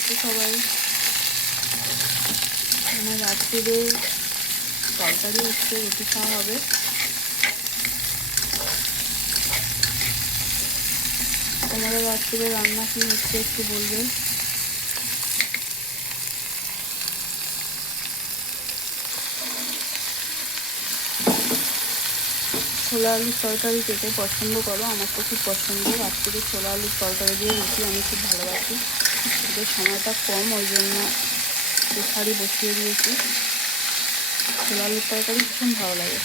করছে সবাই। আমার রাত্রিরে তরকারি হচ্ছে, রুটি খাওয়া হবে। তোমাদের রাত্রিরে রান্না কি হচ্ছে একটু বলবে। ছোলা আলুর তরকারি খেতে পছন্দ করো? আমার তো খুব পছন্দ। রাত্রিরে ছোলা আলুর তরকারি দিয়ে রুটি আমি খুব ভালোবাসি। কিন্তু সময়টা কম, ওই জন্য প্রেসারই বসিয়ে দিয়েছি। ছোলা আলুর তরকারি ভীষণ ভালো লাগে।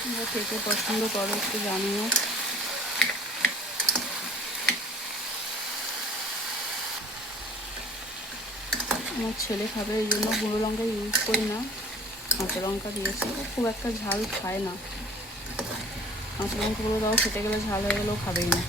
তোমরা খেতে পছন্দ করো একটু জানিও। আমার ছেলে খাবে, এই জন্য গুঁড়ো লঙ্কা ইউজ করি না, কাঁচা লঙ্কা দিয়েছি। ও খুব একটা ঝাল খায় না। কাঁচা লঙ্কাগুলো দাও, খেতে গেলে ঝাল হয়ে গেলেও খাবেই না।